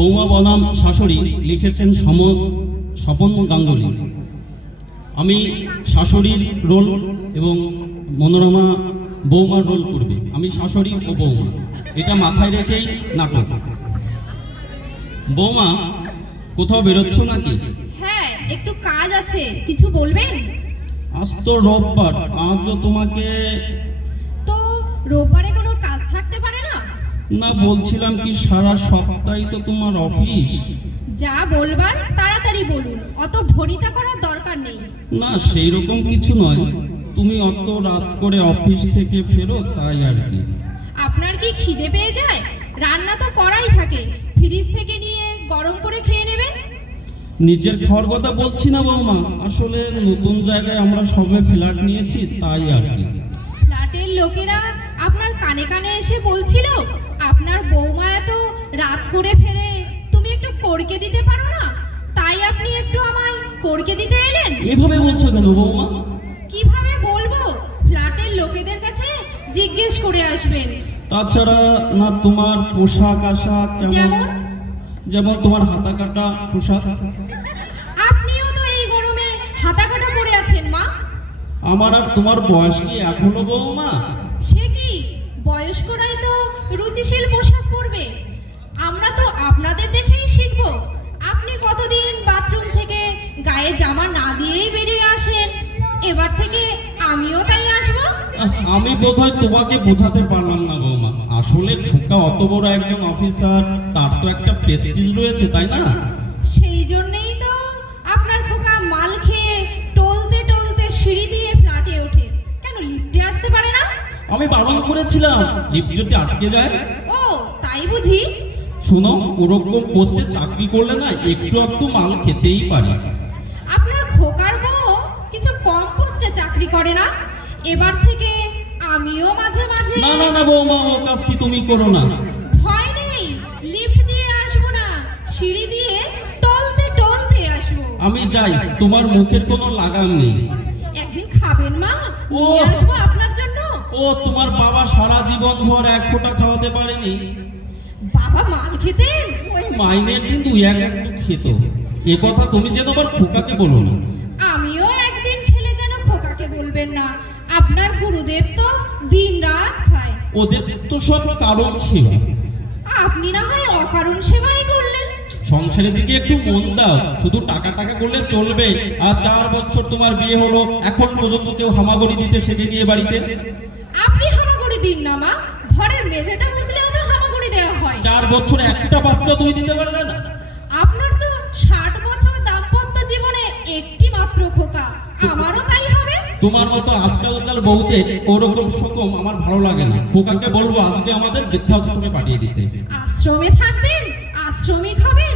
বৌমা বনাম শাশুড়ি লিখেছেন সম স্বপন গাঙ্গুলি। আমি শাশুড়ির রোল এবং মনোরমা বৌমার রোল করবে। আমি শাশুড়ি ও বৌমা। এটা মাথায় রেখেই নাটক। বৌমা কোথাও বেরোচ্ছ নাকি? হ্যাঁ একটু কাজ আছে। কিছু বলবেন? আজ তো রোববার। আজও তোমাকে তো রোববারে কোনো না বলছিলাম কি সারা সপ্তাহে তো তোমার অফিস? যা বলবার তাড়াতাড়ি বলুন অত ভরিতা করার দরকার নেই। না সেই রকম কিছু নয়। তুমি অত রাত করে অফিস থেকে ফেরো তাই আর কি। আপনার কি খিদে পেয়ে যায়? রান্না তো করাই থাকে। ফ্রিজ থেকে নিয়ে গরম করে খেয়ে নেবেন নিজের খাওয়ার কথা বলছি না বৌমা। আসলে নতুন জায়গায় আমরা সবে ফ্ল্যাট নিয়েছি তাই আর কি। ফ্ল্যাটের লোকেরা আপনার কানে কানে এসে বলছিল আপনার বৌমা এত রাত করে ফেরে তুমি একটু করকে দিতে পারো না? তাই আপনি একটু আমায় করকে দিতে এলেন? এভাবে বলছো কেন বৌমা? কীভাবে বলব? ফ্ল্যাটের লোকেদের কাছে জিজ্ঞেস করে আসবেন। তাছাড়া না তোমার পোশাক আশাক যেমন? যেমন তোমার হাতা কাটা পোশাক। আপনিও তো এই গরমে হাতা কাটা পরে আছেন মা। আমার আর তোমার বয়স কি এখনও বৌমা? সে কি? বয়স্করাই তো রুচিশীল পোশাক পরবে। আমরা তো আপনাদের দেখেই শিখব। আপনি কতদিন বাথরুম থেকে গায়ে জামা না দিয়েই বেরিয়ে আসেন? এবার থেকে আমিও তাই আসব। আমি বোধহয় তোমাকে বোঝাতে পারলাম না বৌমা। আসলে খোকা অত বড় একজন অফিসার তার তো একটা প্রেস্টিজ রয়েছে তাই না? সেই জন্যই তো আপনার খোকা মাল খেয়ে আমি বারণ করেছিলাম। লিফট যদি আটকে যায়? ও তাই বুঝি। শোনো ওরকম পোস্টে চাকরি করলে না একটু একটু মাল খেতেই পারি। আপনার খোকার বউ কিছু কম পোস্টে চাকরি করে না? এবার থেকে আমিও মাঝে মাঝে না না না বৌমা ও কাজটি তুমি করো না। ভয় নেই লিফট দিয়ে আসব না সিঁড়ি দিয়ে টলতে টলতে আসব। আমি যাই তোমার মুখের কোনো লাগাম নেই। একদিন খাবেন মা ও। আসব আপনার ও তোমার বাবা সারা জীবন ভর এক ফোঁটা খাওয়াতে পারেনি। বাবা মাল খেতেন ওই মাইনের দিন দুই এক একটু খেত। এ কথা তুমি যেন আবার খোকাকে বলো না। আমিও একদিন খেলে যেন খোকাকে বলবেন না। আপনার গুরুদেব তো দিন রাত খায়। ওদের তো সব কারণ সেবা। আপনি না হয় অকারণ সেবাই করলেন। সংসারের দিকে একটু মন দাও। শুধু টাকা টাকা করলে চলবে। আর চার বছর তোমার বিয়ে হলো এখন পর্যন্ত কেউ হামাগুড়ি দিতে শেখে দিয়ে বাড়িতে। দিন না মা। ঘরের মেঝেটা মুছলেও তো হামাগুড়ি দেওয়া হয়। চার বছর একটা বাচ্চা তুমি দিতে পারলে না? আপনার তো ষাট বছর দাম্পত্য জীবনে একটি মাত্র খোকা। আমারও তাই হবে। তোমার মতো আজকালকার বউতে ওরকম সকম আমার ভালো লাগে না। খোকাকে বলব আজকে আমাদের বৃদ্ধাশ্রমে পাঠিয়ে দিতে। আশ্রমে থাকবেন আশ্রমিক হবেন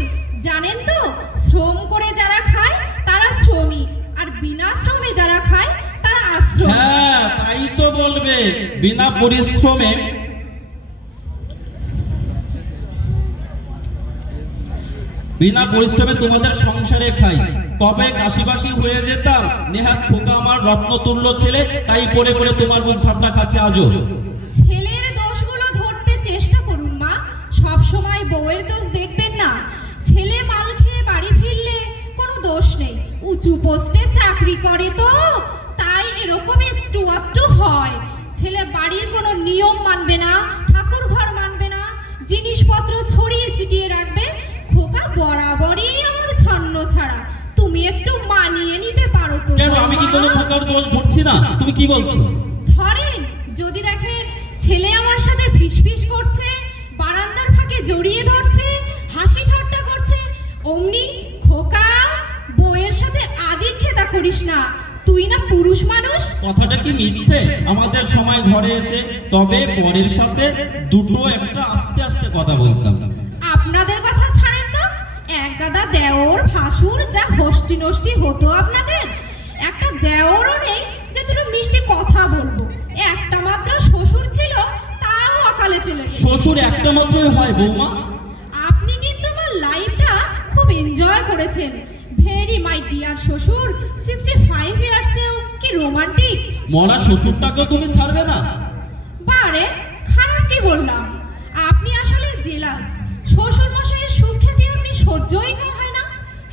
বিনা পরিশ্রমে বিনা পরিশ্রমে তোমাদের সংসারে খাই। কবে কাশিবাসি হয়ে যেতাম, নেহাত খোকা আমার রত্নতুল্য ছেলে, তাই পরে পরে তোমার মুখ ঝাপটা খাচ্ছে আজও। ছেলের দোষগুলো ধরতে চেষ্টা করুন মা, সব সময় বউয়ের দোষ দেখবেন না। ছেলে মাল খেয়ে বাড়ি ফিরলে কোনো দোষ নেই, উঁচু পোস্টে চাকরি করে তো। ছেলে বাড়ির কোনো নিয়ম মানবে না ঠাকুর ঘর মানবে না জিনিসপত্র ছড়িয়ে ছিটিয়ে রাখবে খোকা বরাবরই আমার ছন্ন ছাড়া। তুমি একটু মানিয়ে নিতে পারো তো কেন? আমি কি কোনো? খোকার দোষ ধরছি না? তুমি কি বলছো? ধরেন যদি দেখেন ছেলে আমার সাথে ফিসফিস করছে বারান্দার ফাঁকে জড়িয়ে ধরছে হাসি ঠাট্টা করছে অমনি খোকা বউয়ের সাথে আদি খেতা করিস না। তুই না পুরুষ মানুষ? কথাটা কি মিথ্যে? আমাদের সময় ঘরে এসে তবে পরের সাথে দুটো একটা আস্তে আস্তে কথা বলতাম। আপনাদের কথা ছাড়েন তো? এক গাদা দেওর ভাসুর যা হষ্টি নষ্টি হতো আপনাদের। একটা দেওরও নেই যে দুটো মিষ্টি কথা বলব। একটা মাত্র শ্বশুর ছিল তাও অকালে চলে শ্বশুর একটা মাত্রই হয় বৌমা। আপনি কিন্তু আমার লাইফটা খুব এনজয় করেছেন। ভেরি মাই ডিয়ার শ্বশুর সিক্সটি ফাইভ ইয়ার্সেও কি রোমান্টিক মরা শ্বশুরটাকেও তুমি ছাড়বে না। বারে খারাপ কি বললাম? আপনি আসলে জেলাস শ্বশুর মশাইয়ের সুখ্যাতি সহ্যই হয় না?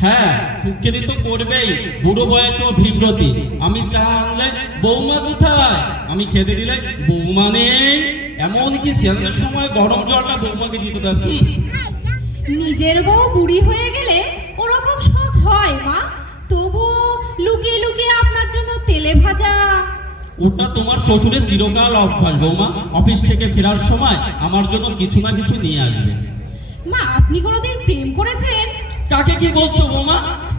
হ্যাঁ সুখেদি তো করবেই বুড়ো বয়স ও বিব্রতি। আমি চা আনলে বৌমা কোথায়? আমি খেতে দিলে বৌমা নেই। এমন কি সিজনের সময় গরম জলটা বৌমাকে দিতে দেয়? নিজের বউ বুড়ি হয়ে গেলে হয় মা। তবুও লুকিয়ে লুকিয়ে আপনার জন্য তেলে ভাজা। ওটা তোমার শ্বশুরের চিরকাল অভ্যাস বৌমা। অফিস থেকে ফেরার সময় আমার জন্য কিছু না কিছু নিয়ে আসবে। মা আপনি কোনোদিন প্রেম করেছেন? কাকে কি বলছো বৌমা?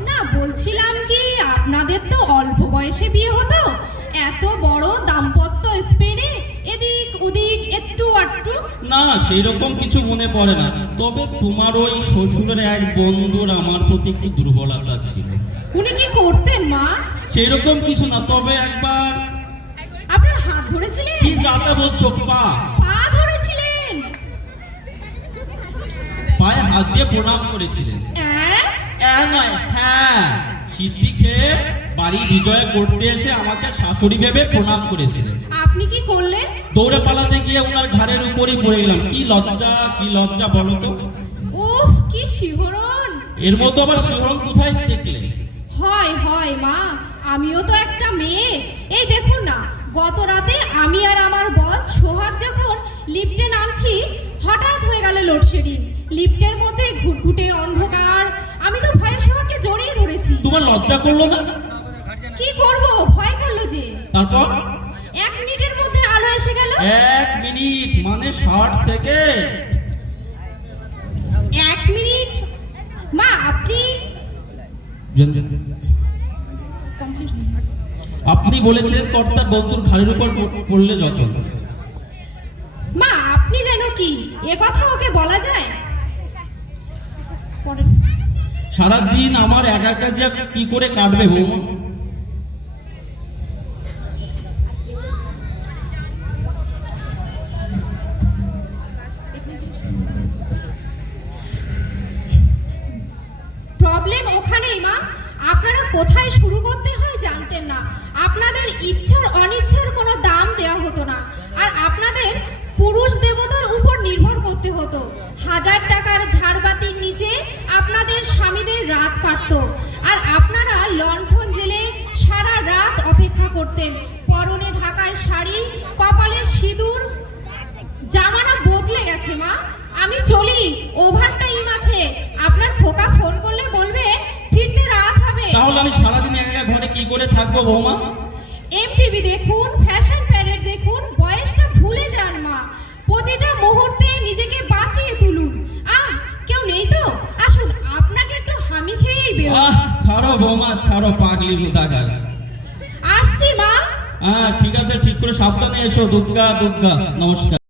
না বলছিলাম কি আপনাদের তো অল্প বয়সে বিয়ে হতো। এত বড় দাম্পত্য না সেই রকম কিছু মনে পড়ে না। তবে তোমার ওই শ্বশুরের এক বন্ধুর আমার প্রতি একটু দুর্বলতা ছিল। উনি কি করতেন মা? সেই রকম কিছু না তবে একবার আপনার হাত ধরেছিলেন? কি যাতে বলছো পা? পা ধরেছিলেন? পায়ে হাত দিয়ে প্রণাম করেছিলেন। নয় হ্যাঁ। সিদ্ধি খেয়ে বাড়ি বিজয় করতে এসে আমাকে শাশুড়ি ভেবে প্রণাম করেছিলেন। আপনি কি করলেন? দৌড়ে পালাতে গিয়ে ওনার ঘাড়ের উপরই পড়ে গেলাম কি লজ্জা কি লজ্জা বলো তো? ওহ কি শিহরণ। এর মধ্যে আবার শিবরম কোথায় দেখলে? হয় হয় মা। আমিও তো একটা মেয়ে। এই দেখুন না গত রাতে আমি আর আমার বস সোহাগ যখন লিফটে নামছি হঠাৎ হয়ে গেল লোডশেডিং। লিফটের মধ্যে ঘুটঘুটে অন্ধকার। আমি তো ভয়ে সোহাগকে জড়িয়ে ধরেছি। তোমার লজ্জা করল না? কি করব? ভয় করল যে। তারপর? এক মিনিট মানে ষাট সেকেন্ড। এক মিনিট? মা আপনি? আপনি বলেছিলেন কর্তার বন্ধুর ঘাড়ের উপর পড়লে যখন মা আপনি যেন কি? এ কথা ওকে বলা যায়? সারাদিন আমার একা একা যে কি করে কাটবে বৌমা? কোথায় শুরু করতে হয় জানতেন না। আপনাদের ইচ্ছার অনিচ্ছার কোনো দাম দেওয়া হতো না। আর আপনাদের পুরুষ দেবতার উপর নির্ভর করতে হতো। হাজার টাকার ঝাড়বাতির নিচে আপনাদের স্বামীদের রাত কাটতো। আর আপনারা লণ্ঠন জেলে সারা রাত অপেক্ষা করতেন। পরনে ঢাকায় শাড়ি, কপালে সিঁদুর। জামানা বদলে গেছে, মা। আমি চলি ওভার তাহলে আমি সারাদিন একা ঘরে কি করে থাকব বৌমা? এমটিভি দেখুন ফ্যাশন প্যারেড দেখুন বয়সটা ভুলে যান মা। প্রতিটা মুহূর্তে নিজেকে বাঁচিয়ে তুলুন। আহ কেউ নেই তো? আসুন আপনাকে একটু হামি খেয়েই বেরো আহ ছাড়ো বৌমা ছাড়ো পাগলি কোথাকার আসছি মা। হ্যাঁ ঠিক আছে ঠিক করে সাবধানে এসো দুর্গা দুর্গা নমস্কার।